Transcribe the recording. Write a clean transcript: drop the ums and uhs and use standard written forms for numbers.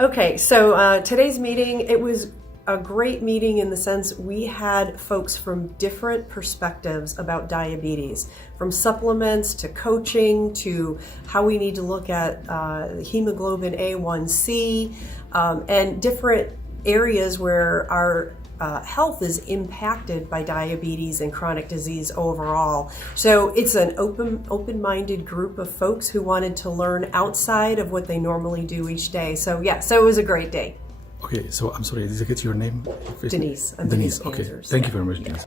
Okay, so today's meeting, it was a great meeting in the sense we had folks from different perspectives about diabetes, from supplements to coaching to how we need to look at hemoglobin A1C and different areas where our health is impacted by diabetes and chronic disease overall. So it's an open-minded group of folks who wanted to learn outside of what they normally do each day. So yeah, so it was a great day. Okay, so I'm sorry, did I get your name? Denise. Denise, okay. Thank you very much, Denise.